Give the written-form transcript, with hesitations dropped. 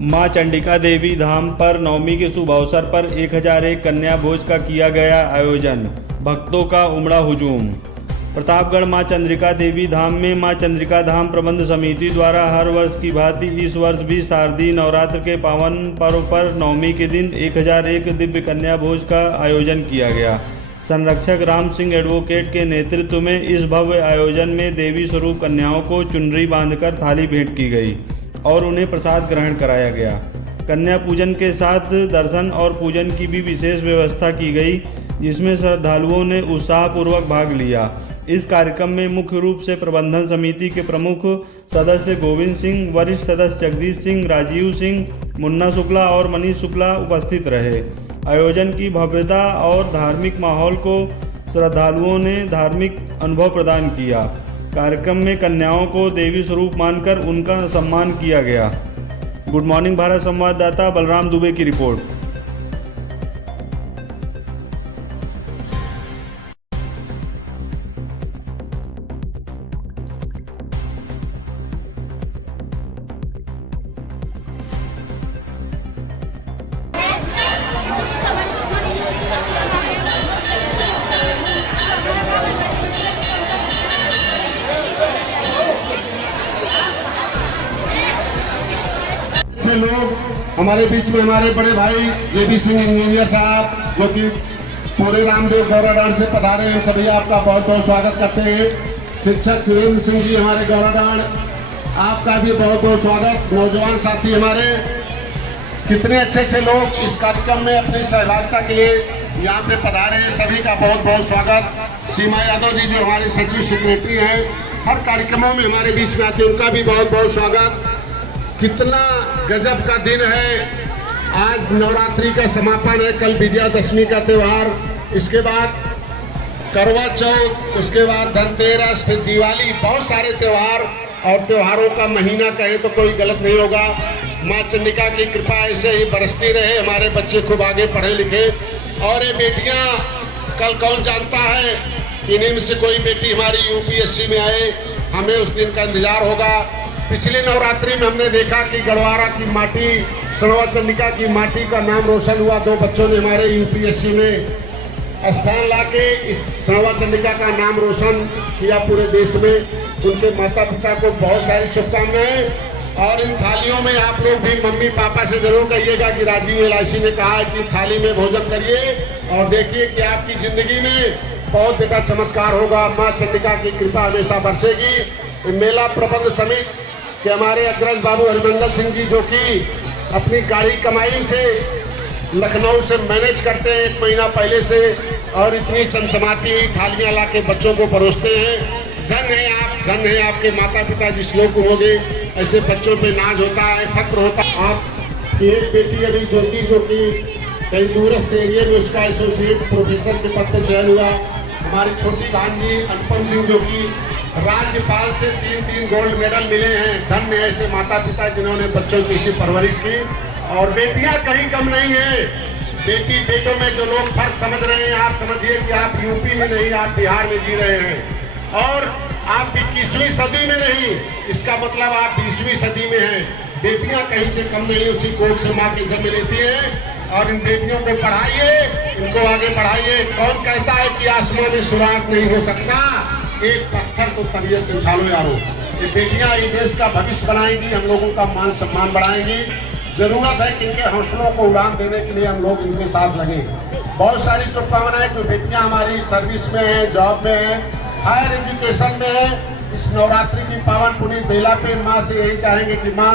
मां चंडिका देवी धाम पर नवमी के शुभ अवसर पर 1001 कन्या भोज का किया गया आयोजन। भक्तों का उमड़ा हुजूम। प्रतापगढ़ मां चंद्रिका देवी धाम में मां चंद्रिका धाम प्रबंध समिति द्वारा हर वर्ष की भांति इस वर्ष भी शारदीय नवरात्र के पावन पर्व पर नवमी के दिन 1001 दिव्य कन्या भोज का आयोजन किया गया। संरक्षक राम सिंह एडवोकेट के नेतृत्व में इस भव्य आयोजन में देवी स्वरूप कन्याओं को चुनरी बांधकर थाली भेंट की गई और उन्हें प्रसाद ग्रहण कराया गया। कन्या पूजन के साथ दर्शन और पूजन की भी विशेष व्यवस्था की गई, जिसमें श्रद्धालुओं ने उत्साहपूर्वक भाग लिया। इस कार्यक्रम में मुख्य रूप से प्रबंधन समिति के प्रमुख सदस्य गोविंद सिंह, वरिष्ठ सदस्य जगदीश सिंह, राजीव सिंह, मुन्ना शुक्ला और मनीष शुक्ला उपस्थित रहे। आयोजन की भव्यता और धार्मिक माहौल को श्रद्धालुओं ने धार्मिक अनुभव प्रदान किया। कार्यक्रम में कन्याओं को देवी स्वरूप मानकर उनका सम्मान किया गया। गुड मॉर्निंग भारत संवाददाता बलराम दुबे की रिपोर्ट। लोग हमारे बीच में हमारे बड़े भाई जेबी सिंह इंजीनियर साहब, जो कि पूरे रामदेव गौराडांड से पधारे हैं, सभी आपका बहुत बहुत स्वागत करते हैं। शिक्षक सुरेंद्र सिंह जी हमारे गौराडांड, आपका भी बहुत बहुत स्वागत। नौजवान साथी हमारे, कितने अच्छे अच्छे लोग इस कार्यक्रम में अपनी सहभागिता के लिए यहाँ पे पधारे हैं, सभी का बहुत बहुत स्वागत। सीमा यादव जी जो हमारे सचिव सेक्रेटरी हैं, हर कार्यक्रमों में हमारे बीच में आते हैं, उनका भी बहुत बहुत स्वागत। कितना गजब का दिन है। आज नवरात्रि का समापन है, कल विजयादशमी का त्यौहार, इसके बाद करवा चौथ, उसके बाद धनतेरस, फिर दिवाली, बहुत सारे त्यौहार और त्योहारों का महीना कहे तो कोई गलत नहीं होगा। माँ चंडिका की कृपा ऐसे ही बरसती रहे, हमारे बच्चे खूब आगे पढ़े लिखे। और ये बेटियाँ, कल कौन जानता है, इन्हीं में से कोई बेटी हमारी यूपीएससी में आए, हमें उस दिन का इंतजार होगा। पिछली नवरात्रि में हमने देखा कि गढ़वारा की माटी, सणवा चंडिका की माटी का नाम रोशन हुआ। 2 बच्चों ने हमारे यूपीएससी में स्थान लाके इस सणवा चंडिका का नाम रोशन किया पूरे देश में। उनके माता पिता को बहुत सारी शुभकामनाएं। और इन थालियों में आप लोग भी मम्मी पापा से जरूर कहिएगा कि राजीव एलआईसी ने कहा है कि थाली में भोजन करिए और देखिए कि आपकी जिंदगी में बहुत बड़ा चमत्कार होगा। माँ चंडिका की कृपा हमेशा बरसेगी। मेला प्रबंध समिति कि हमारे अग्रज बाबू हरिमंगल सिंह जी, जो कि अपनी गाड़ी कमाई से लखनऊ से मैनेज करते हैं 1 महीना पहले से, और इतनी चमचमाती थालियां ला के बच्चों को परोसते हैं। धन है आप, धन है आपके माता पिता जिस लोग होंगे, ऐसे बच्चों पे नाज होता है, फक्र होता है। आप एक बेटी अभी ज्योति, जो कि कहीं दूरस्थ एरिया में उसका एसोसिएट प्रोफेसर के पद पर चयन हुआ। हमारी छोटी भांजी अनुपम सिंह, जो कि राज्यपाल से 3 गोल्ड मेडल मिले हैं। धन्य ऐसे माता पिता जिन्होंने बच्चों की इसी परवरिश की। और बेटियां कहीं कम नहीं है। बेटी बेटों में जो लोग फर्क समझ रहे हैं, आप समझिए कि आप यूपी में नहीं, आप बिहार में जी रहे हैं और आप 21वीं सदी में नहीं, इसका मतलब आप 20वीं सदी में हैं। बेटियां कहीं से कम नहीं, उसी कोख से माँ की जन्म लेती हैं। और इन बेटियों को पढ़ाइए, इनको आगे बढ़ाइए। कौन कहता है कि आसमान में सुराग नहीं हो सकता? एक पत्थर को तबीयत से उछालो यारो। ये बेटियां ये देश का भविष्य बनाएंगी, हम लोगों का मान सम्मान बढ़ाएंगी। जरूरत है कि इनके हौसलों को उड़ान देने के लिए हम लोग इनके साथ लगे। बहुत सारी शुभकामनाएं। जो बेटियां हमारी सर्विस में हैं, जॉब में हैं, हायर एजुकेशन में हैं, इस नवरात्रि की पावन पुनीत बेला पे माँ से यही चाहेंगे कि माँ